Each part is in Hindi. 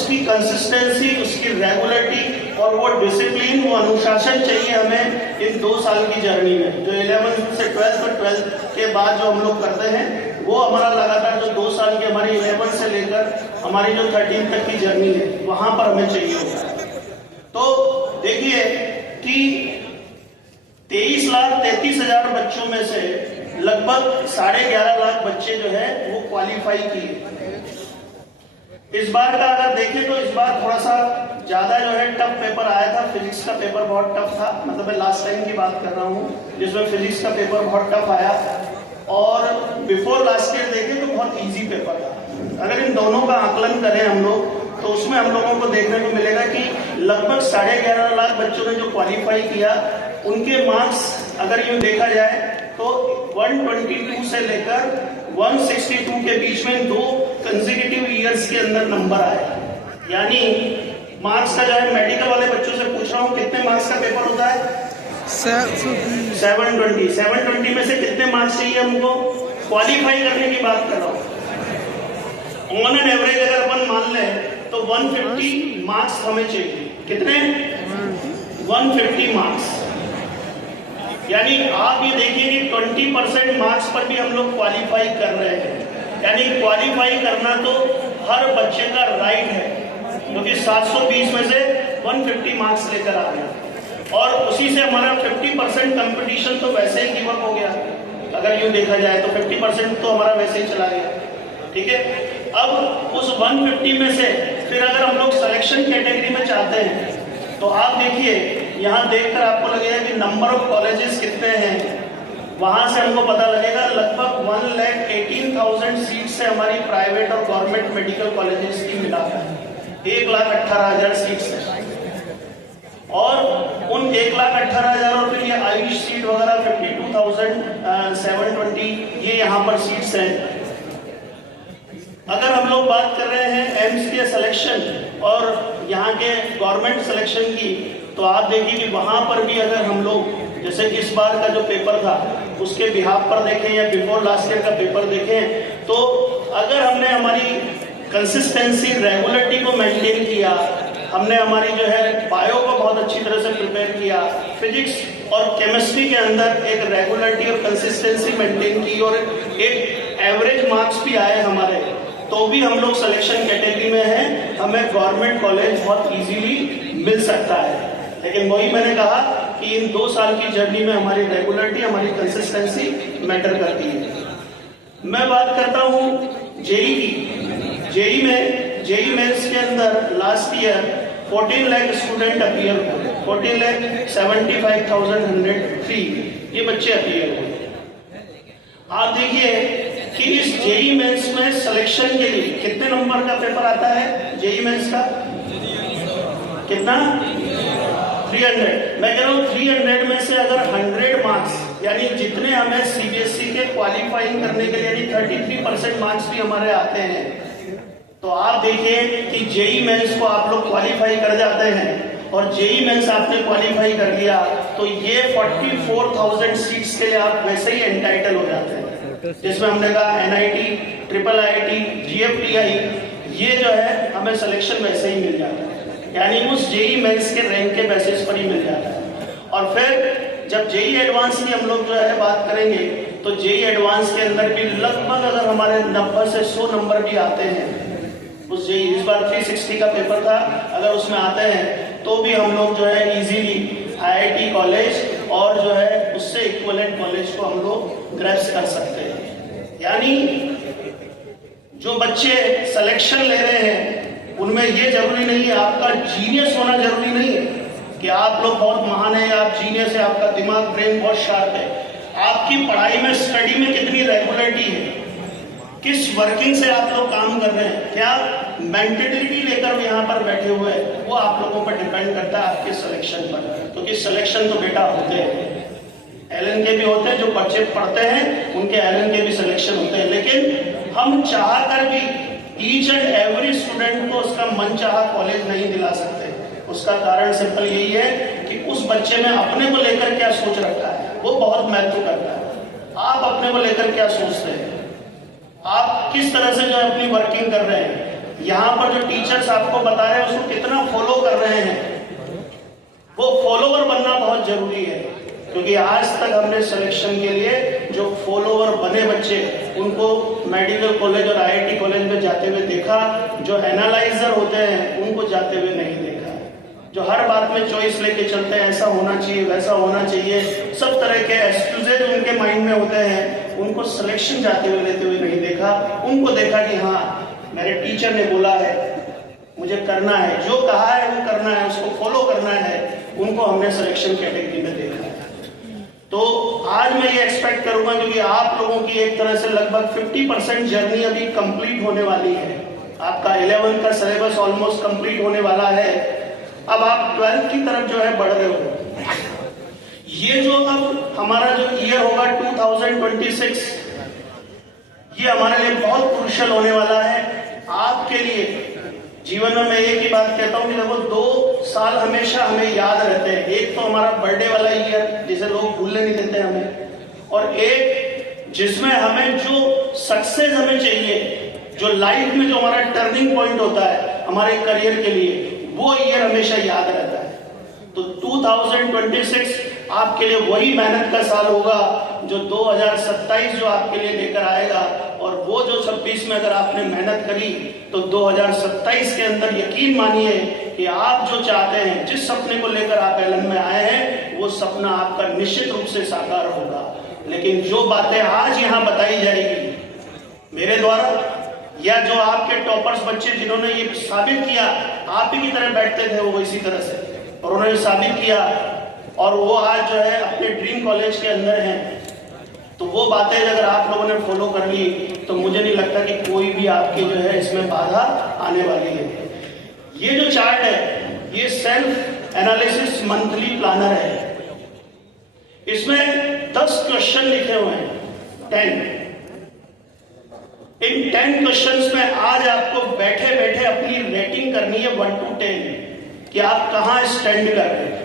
उसकी कंसिस्टेंसी, उसकी रेगुलरिटी और वो डिसिप्लिन, वो अनुशासन चाहिए हमें इन 2 साल की जर्नी में। जो 11th से 12th और 12th के बाद जो हम लोग करते हैं वो हमारा लगातार जो 2 साल की हमारी 11 से लेकर हमारी जो 13 तक की जर्नी है वहां पर हमें चाहिए होता है। तो देखिए कि 23,33,000 बच्चों में से लगभग 11.5 लाख बच्चे जो है वो क्वालिफाई किए। इस बार का अगर देखें तो इस बार थोड़ा सा ज्यादा जो है टफ पेपर आया था। फिजिक्स का पेपर बहुत टफ था, मतलब मैं लास्ट टाइम की बात कर रहा हूँ जिसमें फिजिक्स का पेपर बहुत टफ आया, और बिफोर लास्ट ईयर देखें तो बहुत इजी पेपर था। अगर इन दोनों का आकलन करें हम लोग तो उसमें हम लोगों को देखने को मिलेगा कि लगभग 11.5 लाख बच्चों ने जो क्वालिफाई किया उनके मार्क्स अगर यूं देखा जाए तो 122 से लेकर 162 के बीच में 2 कंसेक्यूटिव ईयर्स के अंदर नंबर आए। यानी मार्क्स का जो है मेडिकल वाले बच्चों से पूछ रहा हूँ कितने मार्क्स का पेपर होता है? 720। 720 में से कितने मार्क्स चाहिए हमको? क्वालिफाई करने की बात कर रहा हूँ। ऑन एन एवरेज अगर अपन मान लें तो 150 मार्क्स हमें चाहिए। कितने? 150 मार्क्स। यानी आप ये देखिए कि 20% मार्क्स पर भी हम लोग क्वालिफाई कर रहे हैं। यानी क्वालिफाई करना तो हर बच्चे का राइट है, क्योंकि 720 में से 150 मार्क्स लेकर आ रहे हैं और उसी से हमारा 50% कंपटीशन तो वैसे ही गिव अप हो गया। अगर यूं देखा जाए तो 50% तो हमारा वैसे ही चला गया। ठीक है, अब उस 150 में से फिर अगर हम लोग सिलेक्शन कैटेगरी में चाहते हैं तो आप देखिए यहाँ देखकर आपको लगेगा कि नंबर ऑफ कॉलेजेस कितने हैं। वहां से हमको पता लगेगा लगभग 1,18,000 सीट से हमारी प्राइवेट और गवर्नमेंट मेडिकल कॉलेजेस की मिलाकर 1,18,000 सीट्स है, और उन 1,18,000 और फिर ये आयुष सीट वगैरह 52,720 ये यहाँ पर सीट्स हैं। अगर हम लोग बात कर रहे हैं एम्स के सिलेक्शन और यहाँ के गवर्नमेंट सिलेक्शन की, तो आप देखिए कि वहां पर भी अगर हम लोग जैसे कि इस बार का जो पेपर था उसके बिहाफ पर देखें या बिफोर लास्ट ईयर का पेपर देखें, तो अगर हमने हमारी कंसिस्टेंसी, रेगुलरिटी को मेंटेन किया, हमने हमारी जो है बायो को बहुत अच्छी तरह से प्रिपेयर किया, फिजिक्स और केमिस्ट्री के अंदर एक रेगुलरिटी और कंसिस्टेंसी मेंटेन की और एक एवरेज मार्क्स भी आए हमारे, तो भी हम लोग सिलेक्शन कैटेगरी में हैं, हमें गवर्नमेंट कॉलेज बहुत इजीली मिल सकता है। लेकिन वही मैंने कहा कि इन 2 साल की जर्नी में हमारी रेगुलरिटी, हमारी कंसिस्टेंसी मैटर करती है। मैं बात करता हूँ जेई की। जेई मेंस के अंदर last year 14 lakh student appear हुए, 14,75,103 ये बच्चे अपीयर हुए। आप देखिए कि इस जेई मेंस में सिलेक्शन के लिए कितने नंबर का पेपर आता है? जेई मेंस का कितना? 300। मैं कह रहा हूँ 300 में से अगर 100 मार्क्स यानी जितने हमें सीबीएसई के क्वालिफाइंग करने के लिए यानी 33% मार्क्स भी हमारे आते हैं, तो आप देखिए कि जेई मेंस को आप लोग क्वालिफाई कर जाते हैं और जेई मेंस आपने क्वालिफाई कर लिया तो ये 44,000 सीट्स के लिए आप वैसे ही एंटाइटल हो जाते हैं, जिसमें हमने कहा एनआईटी, ट्रिपल आईटी, जीएफटीआई, ये जो है हमें सिलेक्शन वैसे ही मिल जाता है, यानी उस जेई मेंस के रैंक के बेसिस पर ही मिल जाता है। और फिर जब जेई एडवांस की हम लोग जो है बात करेंगे तो जेई एडवांस के अंदर भी लगभग अगर हमारे 90 से 100 नंबर भी आते हैं उस जेई, इस बार 360 का पेपर था, अगर उसमें आते हैं तो भी हम लोग जो है इजीली आईआईटी कॉलेज और जो है उससे इक्विवेलेंट कॉलेज को हम लोग ग्रैस्प कर सकते हैं। यानी जो बच्चे सिलेक्शन ले रहे हैं उनमें ये जरूरी नहीं है, आपका जीनियस होना जरूरी नहीं है कि आप लोग बहुत महान है, आप जीनियस है, आपका दिमाग, ब्रेन बहुत शार्प है। आपकी पढ़ाई में, स्टडी में कितनी रेगुलरिटी है, किस वर्किंग से आप लोग काम कर रहे हैं, क्या मेंटेलिटी लेकर यहाँ पर बैठे हुए हैं, वो आप लोगों पर डिपेंड करता है आपके सिलेक्शन पर। क्योंकि सिलेक्शन तो बेटा होते हैं, एलएन के भी होते हैं, जो बच्चे पढ़ते हैं उनके एलएन के भी सिलेक्शन होते हैं, लेकिन हम चाह कर भी ईच एंड एवरी स्टूडेंट को उसका मनचाहा कॉलेज नहीं दिला सकते। उसका कारण सिंपल यही है कि उस बच्चे ने अपने को लेकर क्या सोच रखा है, वो बहुत महत्व करता है। आप अपने को लेकर क्या सोचते हैं, आप किस तरह से जो अपनी वर्किंग कर रहे हैं, यहाँ पर जो टीचर्स आपको बता रहे हैं उसको कितना फॉलो कर रहे हैं। वो फॉलोवर बनना बहुत जरूरी है, क्योंकि आज तक हमने सिलेक्शन के लिए जो फॉलोवर बने बच्चे उनको मेडिकल कॉलेज और आईआईटी कॉलेज में जाते हुए देखा, जो एनालाइजर होते हैं उनको जाते हुए नहीं देखा, जो हर बात में चॉइस लेके चलते हैं, ऐसा होना चाहिए वैसा होना चाहिए, सब तरह के एक्सक्यूजेज उनके माइंड में होते हैं, उनको सिलेक्शन जाते हुए लेते हुए नहीं देखा। उनको देखा कि हाँ मेरे टीचर ने बोला है मुझे करना है, जो कहा है वो करना है, उसको फॉलो करना है, उनको हमने सिलेक्शन कैटेगरी में देखा है। तो आज मैं ये एक्सपेक्ट करूंगा, क्योंकि आप लोगों की एक तरह से लगभग 50% जर्नी अभी कंप्लीट होने वाली है, आपका 11th का सिलेबस ऑलमोस्ट कंप्लीट होने वाला है, अब आप 12th की तरफ जो है बढ़ रहे हो। ये जो अब हमारा जो ईयर होगा 2026, ये हमारे लिए बहुत क्रूशियल होने वाला है। आपके लिए जीवन में मैं एक ही बात कहता हूं कि देखो 2 साल हमेशा हमें याद रहते हैं, एक तो हमारा बर्थडे वाला ईयर जिसे लोग भूलने नहीं देते हमें, और एक जिसमें हमें जो सक्सेस हमें चाहिए, जो लाइफ में जो हमारा टर्निंग पॉइंट होता है हमारे करियर के लिए, वो ईयर हमेशा याद रहता है। तो 2026 आपके लिए वही मेहनत का साल होगा जो 2027 जो आपके लिए लेकर आएगा, और वो जो 26 में अगर आपने मेहनत करी तो 2027 के अंदर यकीन मानिए कि आप जो चाहते हैं, जिस सपने को लेकर आप एलन में आए हैं, वो सपना आपका निश्चित रूप से साकार होगा। लेकिन जो बातें आज यहाँ बताई जाएगी मेरे द्वारा, या जो आपके टॉपर्स बच्चे जिन्होंने ये साबित किया, आप ही की तरह बैठते थे वो इसी तरह से, और उन्होंने साबित किया और वो आज जो है अपने ड्रीम कॉलेज के अंदर हैं, तो वो बातें अगर आप लोगों ने फॉलो कर ली तो मुझे नहीं लगता कि कोई भी आपकी जो है इसमें बाधा आने वाली है। ये जो चार्ट है ये सेल्फ एनालिसिस मंथली प्लानर है, इसमें 10 क्वेश्चन लिखे हुए हैं, 10। इन 10 क्वेश्चंस में आज आपको बैठे बैठे अपनी रेटिंग करनी है 1 to 10 कि आप कहां स्टैंड कर रहे हैं।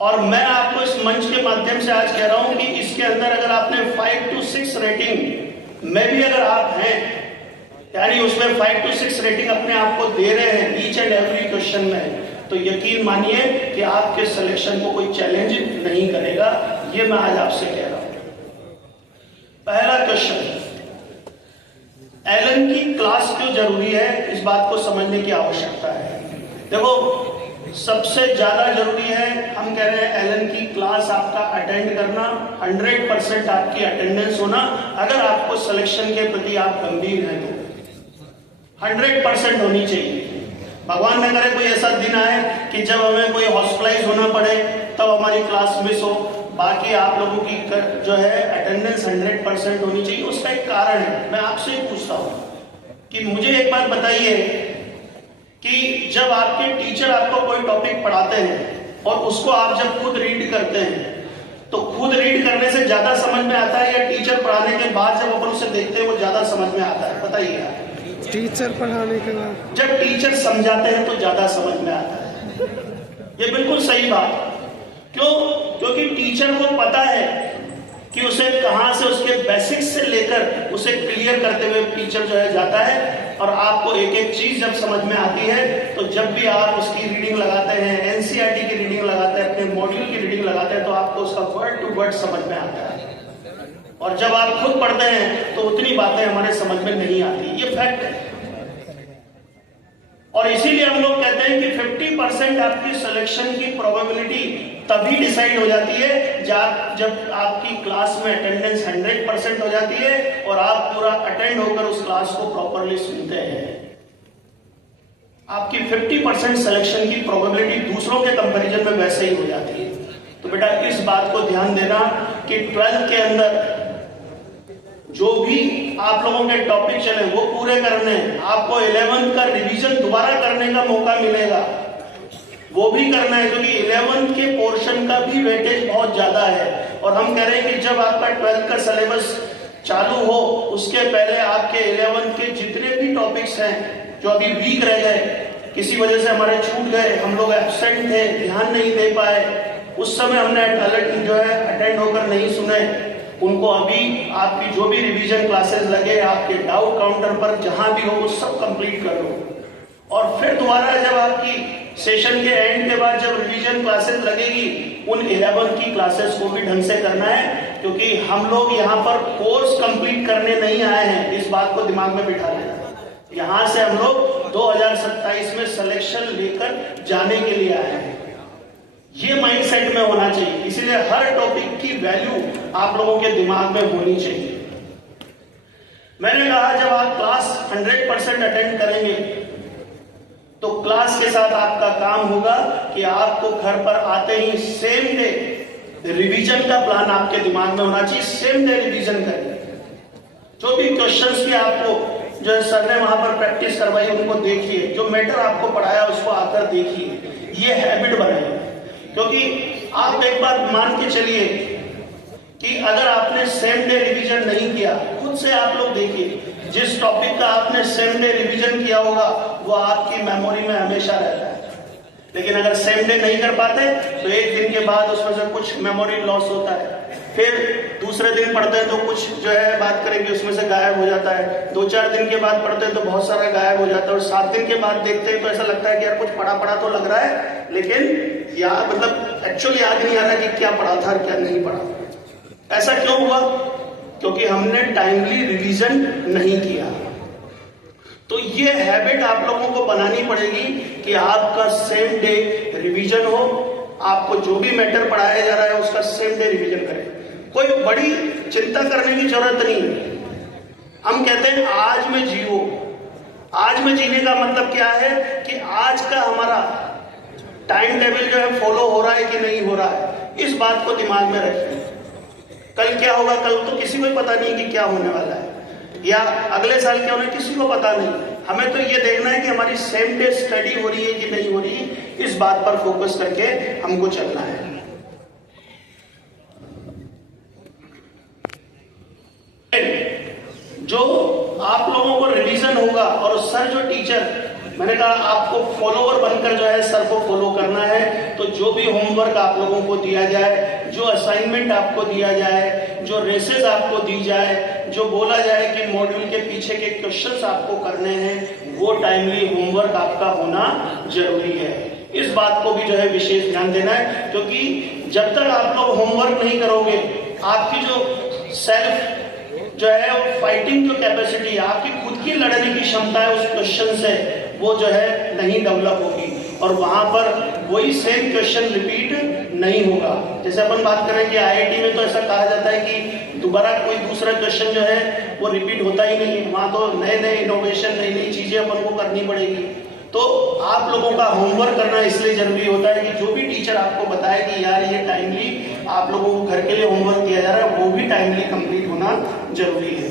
और मैं आपको इस मंच के माध्यम से आज कह रहा हूं कि इसके अंदर अगर आपने 5 to 6 रेटिंग में भी अगर आप हैं, यानी उसमें 5 to 6 रेटिंग अपने आप को दे रहे हैं ईच एंड एवरी क्वेश्चन में, तो यकीन मानिए कि आपके सिलेक्शन को कोई चैलेंज नहीं करेगा। ये मैं आज आपसे कह रहा हूं। पहला क्वेश्चन, एलन की क्लास क्यों जरूरी है, इस बात को समझने की आवश्यकता है। देखो सबसे ज्यादा जरूरी है, हम कह रहे हैं एलन की क्लास आपका अटेंड करना, 100% आपकी अटेंडेंस होना, अगर आपको सिलेक्शन के प्रति आप गंभीर हैं तो 100% होनी चाहिए। भगवान न करे कोई ऐसा दिन आए कि जब हमें कोई हॉस्पिटलाइज होना पड़े तब हमारी क्लास मिस हो, बाकी आप लोगों की जो है अटेंडेंस 100% होनी चाहिए। उसका एक कारण है, मैं आपसे ही पूछता हूं कि मुझे एक बात बताइए कि जब आपके टीचर आपको कोई टॉपिक पढ़ाते हैं और उसको आप जब खुद रीड करते हैं तो खुद रीड करने से ज्यादा समझ में आता है, या टीचर पढ़ाने के बाद जब अपन उसे देखते हैं वो ज्यादा समझ में आता है? बताइए आप। टीचर पढ़ाने के बाद, जब टीचर समझाते हैं तो ज्यादा समझ में आता है। ये बिल्कुल सही बात। क्यों? क्योंकि टीचर को पता है कि उसे कहां से, उसके बेसिक्स से लेकर उसे क्लियर करते हुए टीचर जो है जाता है, और आपको एक एक चीज जब समझ में आती है तो जब भी आप उसकी रीडिंग लगाते हैं, एनसीईआरटी की रीडिंग लगाते हैं, अपने मॉड्यूल की रीडिंग लगाते हैं, तो आपको उसका वर्ड टू वर्ड समझ में आता है। और जब आप खुद पढ़ते हैं तो उतनी बातें हमारे समझ में नहीं आती, ये फैक्ट है। और इसीलिए हम लोग कहते हैं कि 50% आपकी सिलेक्शन की प्रोबेबिलिटी तभी डिसाइड हो जाती है जब आपकी क्लास में अटेंडेंस 100% हो जाती है और आप पूरा अटेंड होकर उस क्लास को प्रॉपरली सुनते हैं। आपकी 50% सिलेक्शन की प्रोबेबिलिटी दूसरों के कंपैरिजन में वैसे ही हो जाती है। तो बेटा इस बात को ध्यान देना कि 12th के अंदर जो भी आप लोगों के टॉपिक चले वो पूरे करने हैं। आपको 11th का रिवीजन दोबारा करने का मौका मिलेगा, वो भी करना है, क्योंकि 11th के पोर्शन का भी वेटेज बहुत ज्यादा है। और हम कह रहे हैं कि जब आपका 12th का सिलेबस चालू हो उसके पहले आपके 11th के जितने भी टॉपिक्स हैं जो अभी वीक रह गए, किसी वजह से हमारे छूट गए, हम लोग एब्सेंट थे, ध्यान नहीं दे पाए, उस समय हमने अलर्ट जो है अटेंड होकर नहीं सुने, उनको अभी आपकी जो भी रिवीजन क्लासेस लगे, आपके डाउट काउंटर पर जहां भी हो वो सब कंप्लीट कर लो। और फिर दोबारा जब आपकी सेशन के एंड के बाद जब रिवीजन क्लासेस लगेगी, उन 11 की क्लासेस को भी ढंग से करना है, क्योंकि हम लोग यहाँ पर कोर्स कंप्लीट करने नहीं आए हैं, इस बात को दिमाग में बिठा लेना। यहाँ से हम लोग 2027 में सिलेक्शन लेकर जाने के लिए आए हैं, ये माइंडसेट में होना चाहिए। इसलिए हर टॉपिक की वैल्यू आप लोगों के दिमाग में होनी चाहिए। मैंने कहा जब आप क्लास 100% अटेंड करेंगे तो क्लास के साथ आपका काम होगा कि आपको घर पर आते ही सेम डे रिवीजन का प्लान आपके दिमाग में होना चाहिए। सेम डे रिवीजन करें, जो भी क्वेश्चंस भी आपको जो सर ने वहां पर प्रैक्टिस करवाई उनको देखिए, जो मैटर आपको पढ़ाया उसको आकर देखिए, ये हैबिट बनाइए। क्योंकि आप एक बात मान के चलिए कि अगर आपने सेम डे रिवीजन नहीं किया, खुद से आप लोग देखिए, जिस टॉपिक का आपने सेम डे रिवीजन किया होगा वो आपकी मेमोरी में हमेशा रहता है। लेकिन अगर सेम डे नहीं कर पाते तो एक दिन के बाद उसमें से कुछ मेमोरी लॉस होता है, फिर दूसरे दिन पढ़ते हैं तो कुछ जो है बात करेंगे उसमें से गायब हो जाता है, 2-4 दिन के बाद पढ़ते हैं तो बहुत सारा गायब हो जाता है, और 7 दिन के बाद देखते हैं तो ऐसा लगता है कि यार कुछ पढ़ा तो लग रहा है, लेकिन यार मतलब एक्चुअली याद नहीं आ रहा कि क्या पढ़ा था और क्या नहीं पढ़ा। ऐसा क्यों हुआ? क्योंकि हमने टाइमली रिवीजन नहीं किया। तो ये हैबिट आप लोगों को बनानी पड़ेगी कि आपका सेम डे रिवीजन हो, आपको जो भी मैटर पढ़ाया जा रहा है उसका सेम डे रिवीजन करें। कोई बड़ी चिंता करने की जरूरत नहीं है। हम कहते हैं आज में जियो। आज में जीने का मतलब क्या है कि आज का हमारा टाइम टेबल जो है फॉलो हो रहा है कि नहीं हो रहा है, इस बात को दिमाग में रखिए। कल क्या होगा, कल तो किसी को पता नहीं कि क्या होने वाला है, या अगले साल क्या होना किसी को पता नहीं। हमें तो ये देखना है कि हमारी सेम डे स्टडी हो रही है कि नहीं हो रही, इस बात पर फोकस करके हमको चलना है। जो आप लोगों को रिवीजन होगा और सर जो टीचर, मैंने कहा आपको फॉलोअर बनकर जो है सर को फॉलो करना है। तो जो भी होमवर्क आप लोगों को दिया जाए, जो असाइनमेंट आपको दिया जाए, जो रेसेस आपको दी जाए, जो बोला जाए कि मॉड्यूल के पीछे के क्वेश्चंस आपको करने हैं, वो टाइमली होमवर्क आपका होना जरूरी है। इस बात को भी जो है विशेष ध्यान देना है, क्योंकि जब तक आप लोग होमवर्क नहीं करोगे, आपकी जो सेल्फ जो है वो फाइटिंग जो कैपेसिटी है, आपकी खुद की लड़ने की क्षमता है उस क्वेश्चन से, वो जो है नहीं डेवलप होगी, और वहां पर वही सेम क्वेश्चन रिपीट नहीं होगा। जैसे अपन बात करें कि आईआईटी में तो ऐसा कहा जाता है कि दोबारा कोई दूसरा क्वेश्चन जो है वो रिपीट होता ही नहीं है, वहां तो नए नए इनोवेशन, नई नई चीजें अपन को करनी पड़ेगी। तो आप लोगों का होमवर्क करना इसलिए जरूरी होता है कि जो भी टीचर आपको बताए कि यार ये टाइमली आप लोगों को घर के लिए होमवर्क दिया जा रहा है, वो भी टाइमली कंप्लीट होना जरूरी है।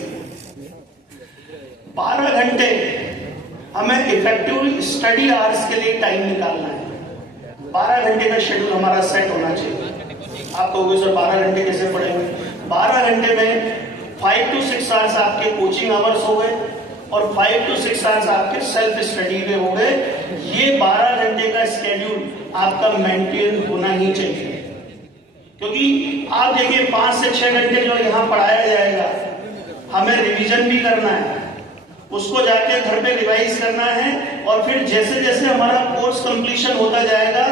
12 घंटे हमें इफेक्टिव स्टडी आवर्स के लिए टाइम निकालना है। 12 घंटे का शेड्यूल हमारा सेट होना चाहिए। आप कहोगे सर 12 घंटे कैसे पढ़ेंगे? 12 घंटे में 5 to 6 आवर्स आपके कोचिंग आवर्स हो गए और 5 to 6 आवर्स आपके सेल्फ स्टडी में हो गए। ये 12 घंटे का स्केड्यूल आपका मेंटेन होना ही चाहिए, क्योंकि आप देखिए 5 से 6 घंटे जो यहाँ पढ़ाया जाएगा, हमें रिवीजन भी करना है, उसको जाके घर पे रिवाइज करना है, और फिर जैसे जैसे हमारा कोर्स कंप्लीशन होता जाएगा,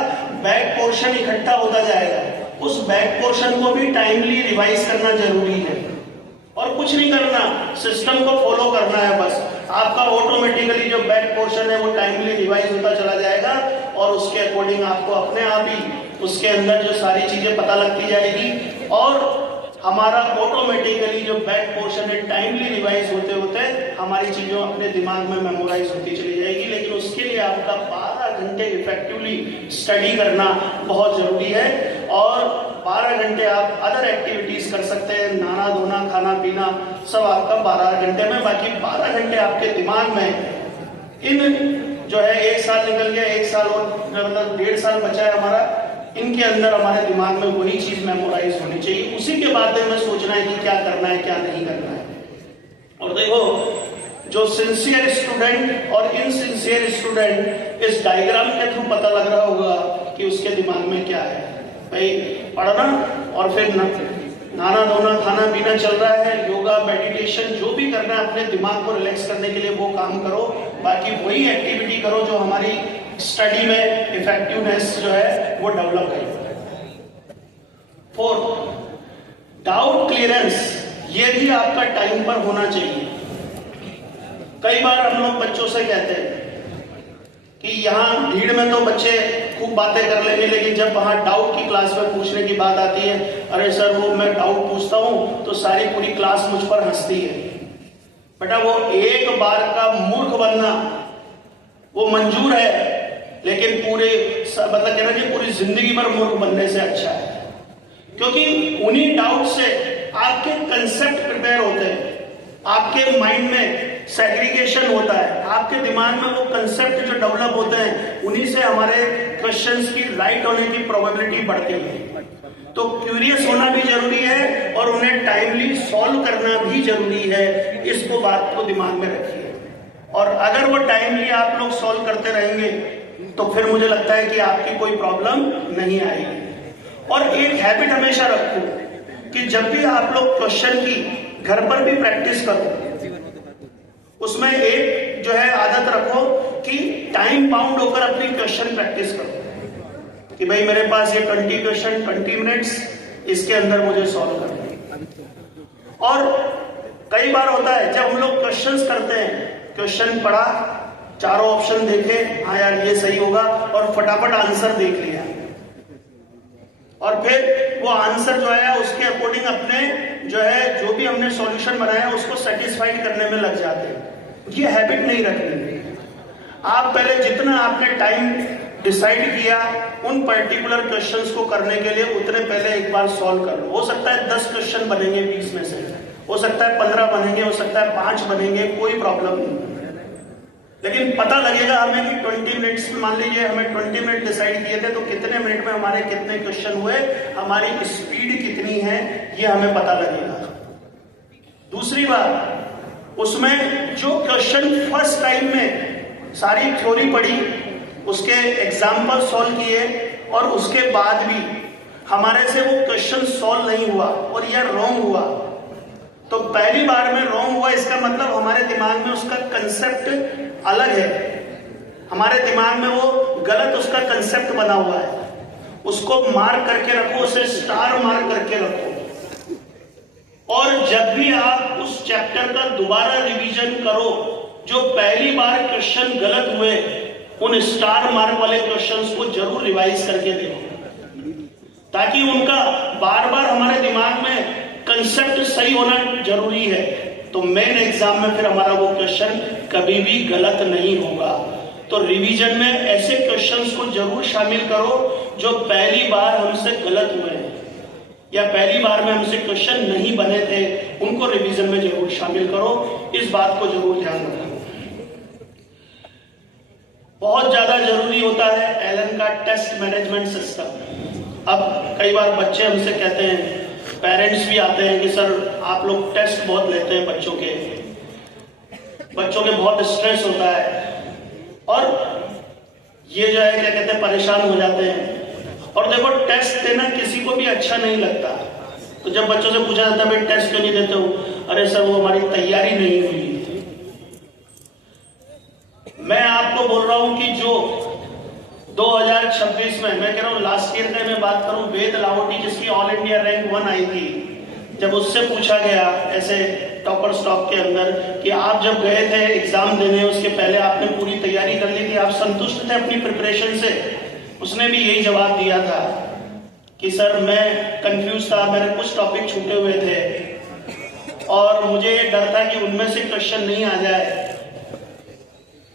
बैक पोर्शन इकट्ठा होता जाएगा, उस बैक पोर्शन को भी टाइमली रिवाइज करना जरूरी है। और कुछ नहीं करना, सिस्टम को फॉलो करना है बस। आपका ऑटोमेटिकली जो बैक पोर्शन है वो टाइमली रिवाइज होता चला जाएगा, और उसके अकॉर्डिंग आपको अपने आप ही उसके अंदर जो सारी चीजें पता लगती जाएगी, और हमारा ऑटोमेटिकली जो बैक पोर्शन है टाइमली रिवाइज होते होते हमारी चीजों अपने दिमाग में मेमोराइज होती चली जाएगी। लेकिन उसके लिए आपका 12 घंटे इफेक्टिवली स्टडी करना बहुत जरूरी है, और 12 घंटे आप अदर एक्टिविटीज कर सकते हैं, नहाना धोना खाना पीना सब आपका 12 घंटे में। बाकी 12 घंटे आपके दिमाग में इन जो है 1 साल निकल गया, 1 साल और मतलब 1.5 साल बचा है हमारा, इनके अंदर हमारे दिमाग में वही चीज मेमोराइज होनी चाहिए। उसी के बाद में सोचना है कि क्या करना है क्या नहीं करना है। और देखो, जो सिंसियर स्टूडेंट और इनसिंसियर स्टूडेंट, इस डायग्राम के थ्रू पता लग रहा होगा कि उसके दिमाग में क्या है। भाई पढ़ना और फिर नहाना धोना खाना पीना चल रहा है, योगा मेडिटेशन जो भी करना है अपने दिमाग को रिलैक्स करने के लिए वो काम करो। बाकी वही एक्टिविटी करो जो हमारी स्टडी में इफेक्टिवनेस जो है वो डेवलप करेगी। 4, डाउट क्लियरेंस, ये भी आपका टाइम पर होना चाहिए। कई बार हम लोग बच्चों से कहते हैं कि यहाँ भीड़ में तो बच्चे खूब बातें कर लेंगे, लेकिन जब वहाँ डाउट की क्लास में पूछने की बात आती है, अरे सर वो मैं डाउट पूछता हूँ तो सारी पूरी क्लास मुझ पर हंसती है। बेटा वो एक बार का मूर्ख बनना वो मंजूर है, लेकिन पूरे मतलब कहना चाहिए पूरी जिंदगी भर मूर्ख बनने से अच्छा है, क्योंकि उन्हीं डाउट से आपके कंसेप्ट प्रिपेयर होते हैं, आपके माइंड में सेग्रीगेशन होता है, आपके दिमाग में वो कंसेप्ट जो डेवलप होते हैं उन्हीं से हमारे क्वेश्चंस की राइट होने की प्रोबेबिलिटी बढ़ती है। तो क्यूरियस होना भी जरूरी है और उन्हें टाइमली सॉल्व करना भी जरूरी है। इसको बात को दिमाग में रखिए, और अगर वो टाइमली आप लोग सॉल्व करते रहेंगे तो फिर मुझे लगता है कि आपकी कोई प्रॉब्लम नहीं आएगी। और एक हैबिट हमेशा रखो कि जब भी आप लोग क्वेश्चन की घर पर भी प्रैक्टिस करो, उसमें एक जो है आदत रखो कि टाइम बाउंड होकर अपनी क्वेश्चन प्रैक्टिस करो कि भाई मेरे पास ये 20 क्वेश्चन 20 मिनट्स, इसके अंदर मुझे सॉल्व करना है। और कई बार होता है जब हम लोग क्वेश्चंस करते हैं, क्वेश्चन पढ़ा, चारों ऑप्शन देखे, हाँ यार ये सही होगा, और फटाफट आंसर देख लिया, और फिर वो आंसर जो है उसके अकॉर्डिंग अपने जो है जो भी हमने सॉल्यूशन बनाया उसको सेटिस्फाइड करने में लग जाते हैं। ये हैबिट नहीं रखनी। आप पहले जितना आपने टाइम डिसाइड किया उन पर्टिकुलर क्वेश्चंस को करने के लिए, उतने पहले एक बार सॉल्व कर लो। हो सकता है 10 क्वेश्चन बनेंगे 20 में से, हो सकता है 15 बनेंगे, हो सकता है 5 बनेंगे, कोई प्रॉब्लम नहीं, लेकिन पता लगेगा हमें कि 20 मिनट्स में, मान लीजिए हमें 20 मिनट डिसाइड किए थे, तो कितने मिनट में हमारे कितने क्वेश्चन हुए, हमारी स्पीड कितनी है, ये हमें पता लगेगा। दूसरी बात, उसमें जो क्वेश्चन फर्स्ट टाइम में सारी थ्योरी पढ़ी, उसके एग्जाम्पल सॉल्व किए, और उसके बाद भी हमारे से वो क्वेश्चन सॉल्व नहीं हुआ और यह रॉन्ग हुआ, तो पहली बार में रॉन्ग हुआ, इसका मतलब हमारे दिमाग में उसका कंसेप्ट अलग है, हमारे दिमाग में वो गलत उसका कंसेप्ट बना हुआ है। उसको मार्क करके रखो, उसे स्टार मार्क करके रखो, और जब भी आप उस चैप्टर का दोबारा रिवीजन करो, जो पहली बार क्वेश्चन गलत हुए उन स्टार मार्क वाले क्वेश्चंस को जरूर रिवाइज करके देखो, ताकि उनका बार बार हमारे दिमाग में कंसेप्ट सही होना जरूरी है। तो मेन एग्जाम में फिर हमारा वो क्वेश्चन कभी भी गलत नहीं होगा। तो रिवीजन में ऐसे क्वेश्चंस को जरूर शामिल करो जो पहली बार हमसे गलत हुए हैं या पहली बार में हमसे क्वेश्चन नहीं बने थे, उनको रिवीजन में जरूर शामिल करो। इस बात को जरूर ध्यान रखो। बहुत ज्यादा जरूरी होता है एलन का टेस्ट मैनेजमेंट सिस्टम। अब कई बार बच्चे हमसे कहते हैं, पेरेंट्स भी आते हैं कि सर आप लोग टेस्ट बहुत लेते हैं बच्चों के बहुत स्ट्रेस होता है, और ये जो है क्या कहते हैं परेशान हो जाते हैं। और देखो टेस्ट देना किसी को भी अच्छा नहीं लगता, तो जब बच्चों से पूछा जाता है भाई टेस्ट क्यों नहीं देते हो, अरे सर वो हमारी तैयारी नहीं हुई। मैं आपको बोल रहा हूं कि जो 2026 में, मैं कह रहा हूं लास्ट ईयर का मैं बात करूं, वेद लाहौटी जिसकी ऑल इंडिया रैंक 1 आई थी, जब उससे पूछा गया ऐसे टॉपर स्टॉक के अंदर कि आप जब गए थे एग्जाम देने उसके पहले आपने पूरी तैयारी कर ली थी, आप संतुष्ट थे अपनी प्रिपरेशन से, उसने भी यही जवाब दिया था कि सर मैं कंफ्यूज था, मेरे कुछ टॉपिक छूटे हुए थे और मुझे ये डर था कि उनमें से क्वेश्चन नहीं आ जाए,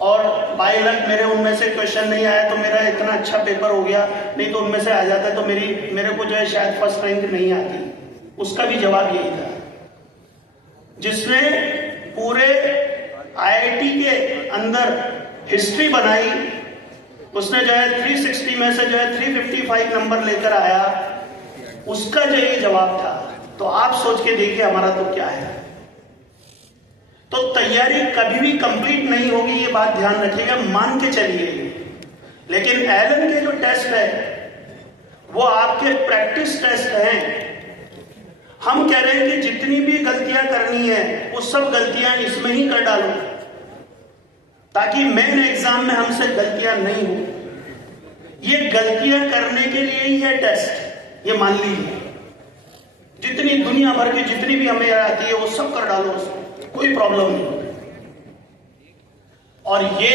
और बाय लक मेरे उनमें से क्वेश्चन नहीं आया तो मेरा इतना अच्छा पेपर हो गया, नहीं तो उनमें से आ जाता तो मेरे को जो है शायद फर्स्ट रैंक नहीं आती। उसका भी जवाब यही था, जिसने पूरे आईआईटी के अंदर हिस्ट्री बनाई, उसने जो है 360 में से जो है 355 नंबर लेकर आया, उसका जो ये जवाब था। तो आप सोच के देखिए हमारा तो क्या है। तो तैयारी कभी भी कंप्लीट नहीं होगी, ये बात ध्यान रखिएगा, मान के चलिए। लेकिन एलन के जो टेस्ट है वो आपके प्रैक्टिस टेस्ट हैं, हम कह रहे हैं कि जितनी भी गलतियां करनी है वो सब गलतियां इसमें ही कर डालो, ताकि मेन एग्जाम में हमसे गलतियां नहीं हो। ये गलतियां करने के लिए ही है टेस्ट, ये मान लीजिए। जितनी दुनिया भर की जितनी भी हमें आती है वो सब कर डालो उसमें, कोई प्रॉब्लम नहीं। और ये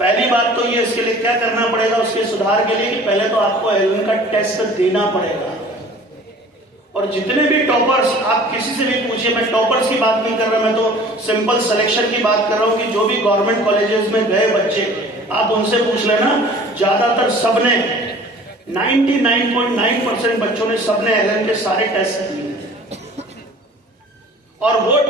पहली बात तो ये, इसके लिए क्या करना पड़ेगा उसके सुधार के लिए, कि पहले तो आपको L1 का टेस्ट देना पड़ेगा। और जितने भी टॉपर्स, आप किसी से भी पूछिए, मैं टॉपर्स की बात नहीं कर रहा, मैं तो सिंपल सिलेक्शन की बात कर रहा हूं, कि जो भी गवर्नमेंट कॉलेजेस में गए बच्चे, आप उनसे पूछ लेना, ज्यादातर सबने 99.9% बच्चों ने सबने L1 के सारे टेस्ट दिए। और वो